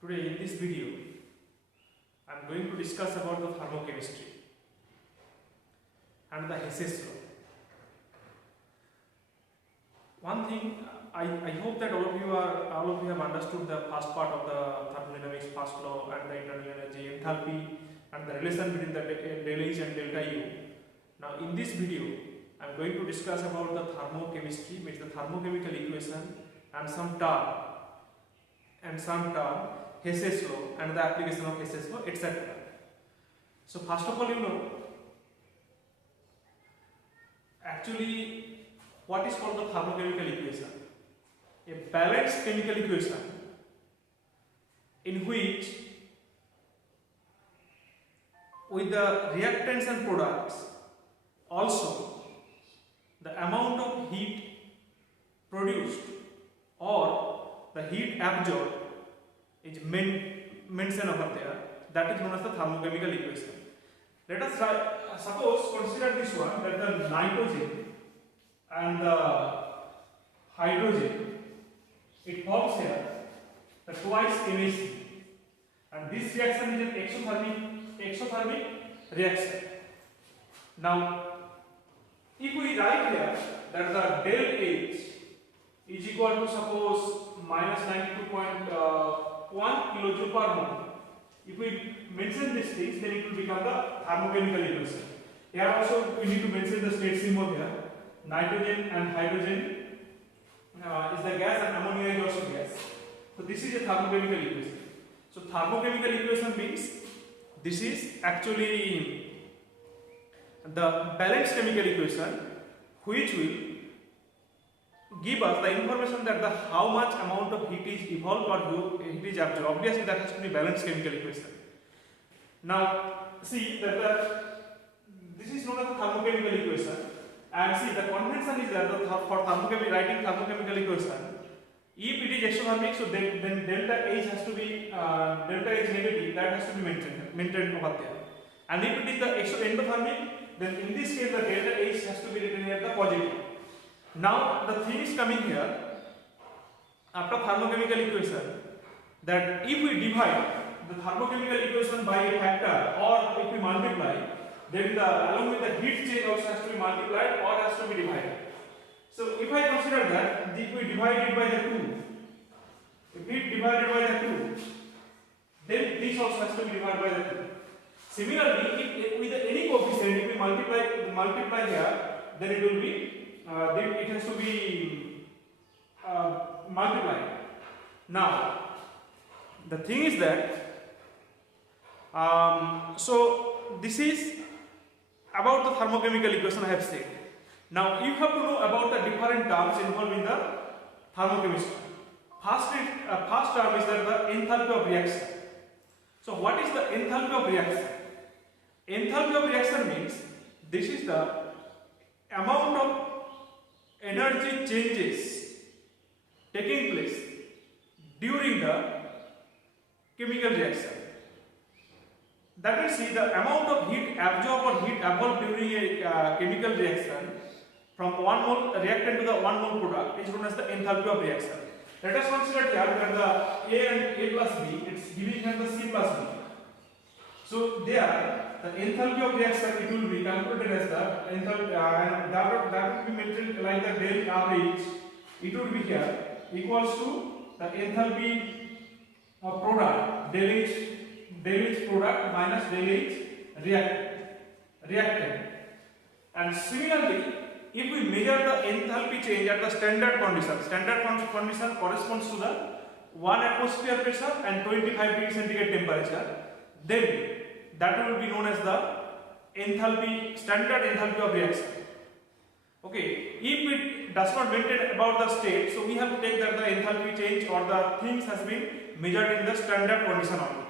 Today in this video, I am going to discuss about the thermochemistry and the Hess's law. One thing I hope that all of you have understood the first part of the thermodynamics first law and the internal energy, enthalpy, and the relation between the del H and delta U. Now in this video, I am going to discuss about the thermochemistry, means the thermochemical equation, and some term, Hess's law and the application of Hess's law, etc. So first of all, actually what is called the thermochemical equation? A balanced chemical equation in which with the reactants and products also the amount of heat produced or the heat absorbed is mentioned over there. That is known as the thermochemical equation. Let us suppose consider this one, that the nitrogen and the hydrogen, it forms here the twice NH3, and this reaction is an exothermic reaction. Now if we write here that the del H is equal to suppose minus 92.1 kilojoule per mole. If we mention these things, then it will become the thermochemical equation. Here also we need to mention the state symbol here. Nitrogen and hydrogen is the gas and ammonia is also gas. So this is a thermochemical equation. So thermochemical equation means this is actually the balanced chemical equation which will give us the information that how much amount of heat is evolved or heat is absorbed. Obviously that has to be balanced chemical equation. Now see that this is known as the thermochemical equation, and see the convention is that for writing thermochemical equation, if it is exothermic, so then delta H has to be delta H negative, that has to be maintained over there. And if it is the endothermic, then in this case the delta H has to be written here the positive. Now the thing is coming here after thermochemical equation, that if we divide the thermochemical equation by a factor or if we multiply, then along with the heat change also has to be multiplied or has to be divided. So if I consider that if we divide it by the 2, if we divided by the 2, then this also has to be divided by the 2. Similarly, if with any coefficient, if we multiply here, then it will be then it has to be multiplied. Now the thing is that so this is about the thermochemical equation I have said. Now you have to know about the different terms involved in the thermochemistry. First term is that the enthalpy of reaction. So what is the enthalpy of reaction? Enthalpy of reaction means this is the amount of energy changes taking place during the chemical reaction. That will see the amount of heat absorbed or heat evolved during a chemical reaction from 1 mole reactant to the 1 mole product is known as the enthalpy of reaction. Let us consider here that the A and A plus B, it's giving here the C plus B. So there the enthalpy of reaction, it will be calculated as the enthalpy and that will be mentioned like the del RH. It would be here equals to the enthalpy of product del H product minus del H reactant. And similarly, if we measure the enthalpy change at the standard condition corresponds to the 1 atmosphere pressure and 25 degree centigrade temperature, then that will be known as the standard enthalpy of reaction. Okay, if it does not maintain about the state, so we have to take that the enthalpy change or the things has been measured in the standard condition only.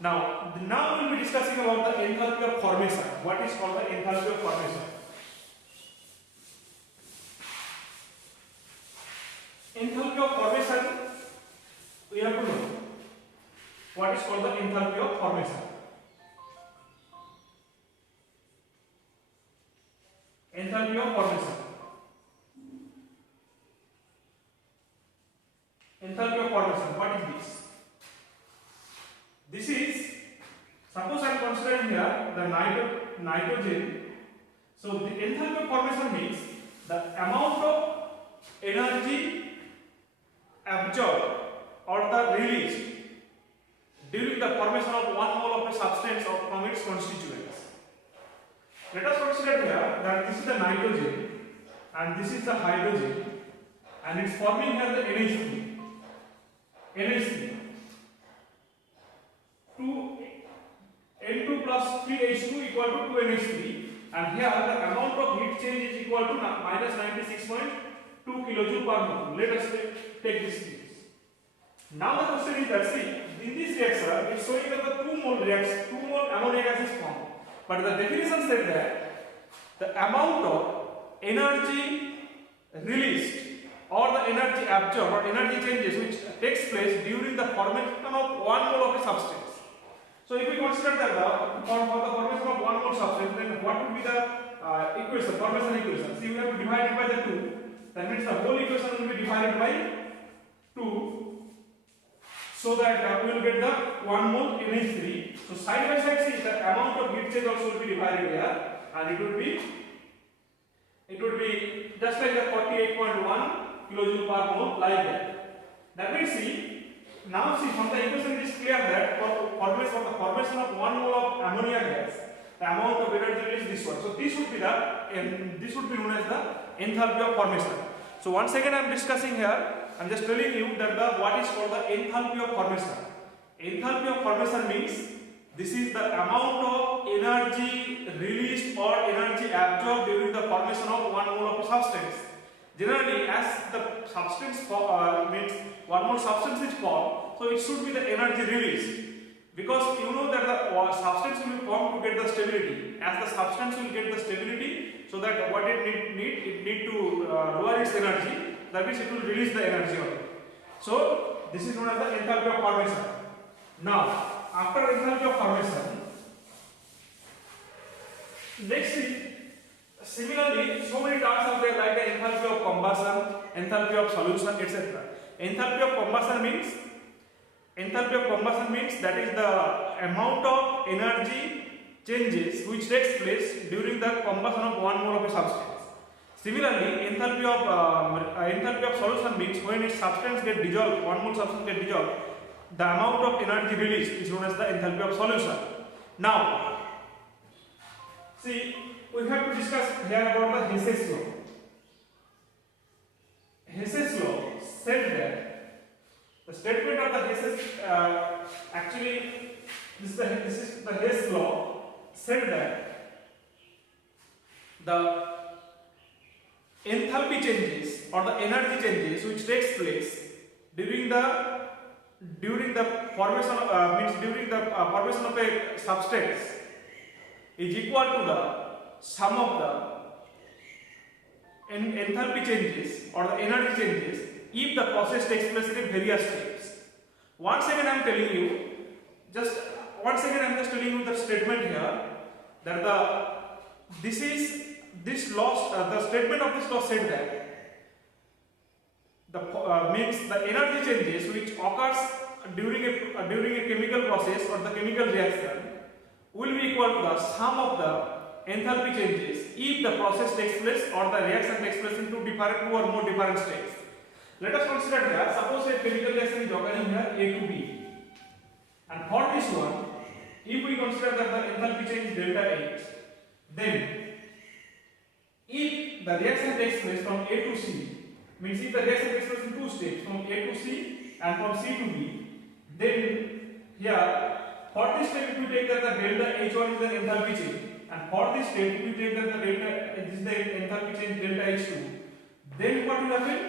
Now we will be discussing about the enthalpy of formation. What is called the enthalpy of formation? Enthalpy of formation, we have to know what is called the enthalpy of formation. Enthalpy of formation. Enthalpy of formation, what is this? This is, suppose I am considering here the nitrogen. So the enthalpy of formation means the amount of energy absorbed or the released during the formation of 1 mole of a substance or from its constituents. Let us consider here that this is the nitrogen and this is the hydrogen, and it's forming here the NH3. NH3. 2N2 plus 3H2 equal to 2NH3, and here the amount of heat change is equal to minus 96.2 kilojoule per mole. Let us take this thing. Now the question is that, see, in this reactor it's showing that the 2 mole ammonia gas is formed, but the definition said that the amount of energy released or the energy absorbed or energy changes which takes place during the formation of 1 mole of a substance. So if we consider that for the formation of 1 mole substance, then what would be the equation, formation equation? See, we have to divide it by the 2. That means the whole equation will be divided by 2, so that we will get the 1 mole NH3. So side by side, see, the amount of heat change also will be divided here, and it would be just like the 48.1 kilojoule per mole like that. That means, see, now see, from the equation it is clear that for the formation of 1 mole of ammonia gas, the amount of energy is this one. So this would be known as the enthalpy of formation. So once again I am discussing here, I am just telling you that what is called the enthalpy of formation. Enthalpy of formation means this is the amount of energy released or energy absorbed during the formation of 1 mole of a substance. Generally, as the substance means 1 mole substance is formed, so it should be the energy released, because you know that the substance will be formed to get the stability. As the substance will get the stability, so that what it need to lower its energy, that means it will release the energy of it. So this is known as the enthalpy of formation. Now, after enthalpy of formation, next is similarly so many terms are there like the enthalpy of combustion, enthalpy of solution, etc. Enthalpy of combustion means that is the amount of energy changes which takes place during the combustion of 1 mole of a substance. Similarly, enthalpy of solution means when a substance get dissolved, 1 mole substance get dissolved, the amount of energy released is known as the enthalpy of solution. Now, see, we have to discuss here about the Hess's law. Hess's law said that the statement of the Hess's actually this is the Hess law said that the enthalpy changes or the energy changes which takes place during the formation of a substance is equal to the sum of the enthalpy changes or the energy changes if the process takes place in various steps. Once again I am telling you the statement here that the statement of this law said that means the energy changes which occurs during a chemical process or the chemical reaction will be equal to the sum of the enthalpy changes if the process takes place or the reaction takes place in two or more different states. Let us consider here, suppose a chemical reaction is occurring here A to B, and for this one, if we consider that the enthalpy change is delta H, then if the reaction takes place from A to C, means if the reaction takes place in two states from A to C and from C to B, then here for this step if we take that the delta H1 is the enthalpy change, and for this step if we take that the enthalpy change delta H2, then what will happen?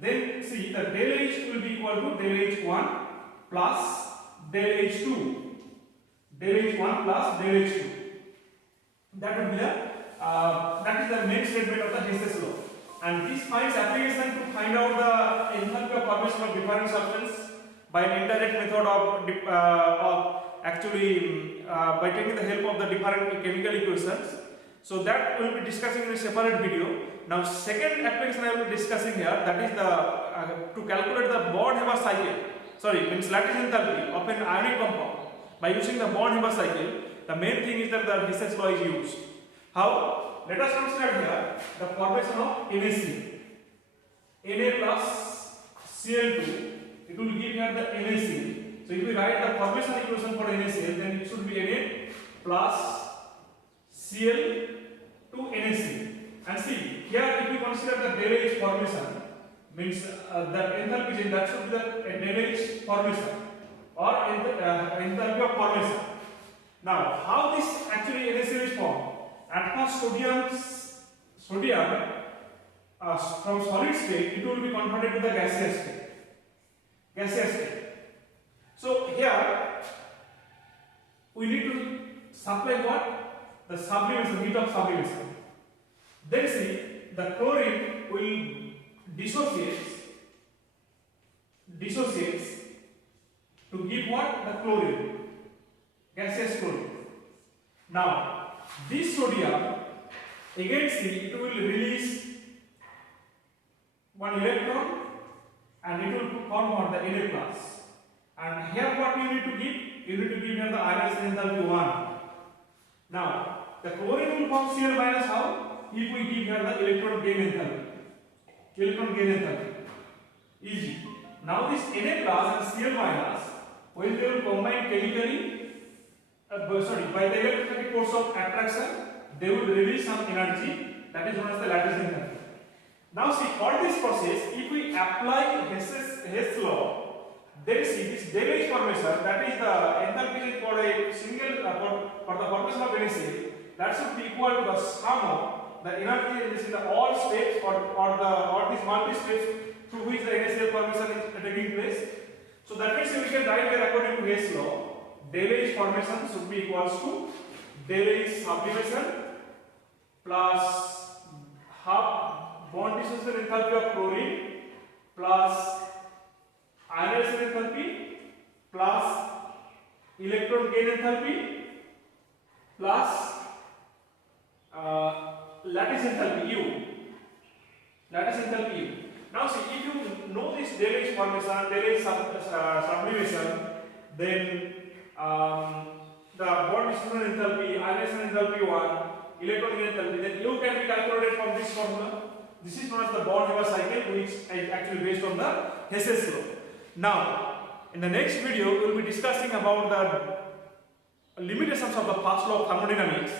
Then see the del H will be equal to del H1 plus del H2. Del H1 plus del H2. That will be that is the main statement of the Hess's law. And this finds application to find out the enthalpy of formation of different substance by an indirect method of by taking the help of the different chemical equations. So that we will be discussing in a separate video. Now second application I will be discussing here, that is the to calculate the Born-Haber cycle, means lattice enthalpy of an ionic compound. by using the Born-Haber cycle, the main thing is that the Hess's law is used. How? Let us consider here the formation of NaCl. Na plus Cl2, it will give here the NaCl. So if we write the formation equation for NaCl, then it should be Na plus Cl2 NaCl. And see, here if we consider the Delitzsch formation, means the enthalpy change, that should be the Delitzsch formation or enthalpy of formation. Now, how this actually NaCl is formed? At first, sodium from solid state, it will be converted to the gaseous state. So here we need to supply what? The sublimation, heat of sublimation. Then see, the chlorine will dissociates to give what? The chlorine, gaseous chlorine. Now, this sodium, again see, it will release one electron and it will form the Na plus. And here what you need to give? You need to give here the ionization enthalpy 1. Now, the chlorine will form Cl minus how? If we give here the electron gain enthalpy. Easy. Now this Na plus and Cl minus, when they will combine chemically, by the electrostatic force of attraction, they will release some energy, that is known as the lattice enthalpy. Now see, for this process, if we apply Hess's law, then see this Delitzsch formation, that is the enthalpy for a single for the formation of NaCl, that should be equal to the sum of the energy is in the all states or these multi states through which the NaCl formation is taking place. So that means we can write here according to Hess's law, Delitzsch formation should be equals to Delitzsch sublimation plus half bond dissociation enthalpy of chlorine plus ionization enthalpy plus electron gain enthalpy plus lattice enthalpy U. Now see, if you know this Delitzsch formation, Delitzsch sublimation, then the bond dissociation enthalpy, ionization enthalpy 1, electron gain enthalpy, then U can be calculated from this formula. This is known as the Born-Haber cycle, which is actually based on the Hess's law. Now, in the next video, we will be discussing about the limitations of the first law of thermodynamics,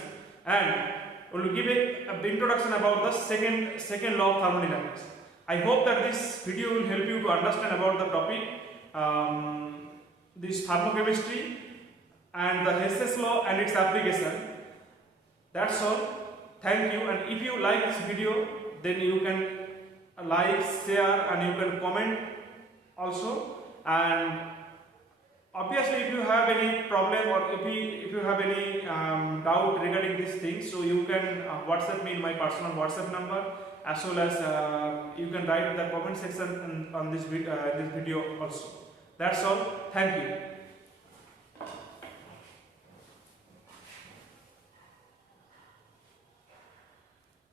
and we will give an introduction about the second law of thermodynamics. I hope that this video will help you to understand about the topic, this thermochemistry and the Hess's law and its application. That's all. Thank you. And if you like this video, then you can like, share, and you can comment also. And obviously, if you have any problem or if you have any doubt regarding these things, so you can WhatsApp me in my personal WhatsApp number, as well as you can write in the comment section on this video also. That's all. Thank you.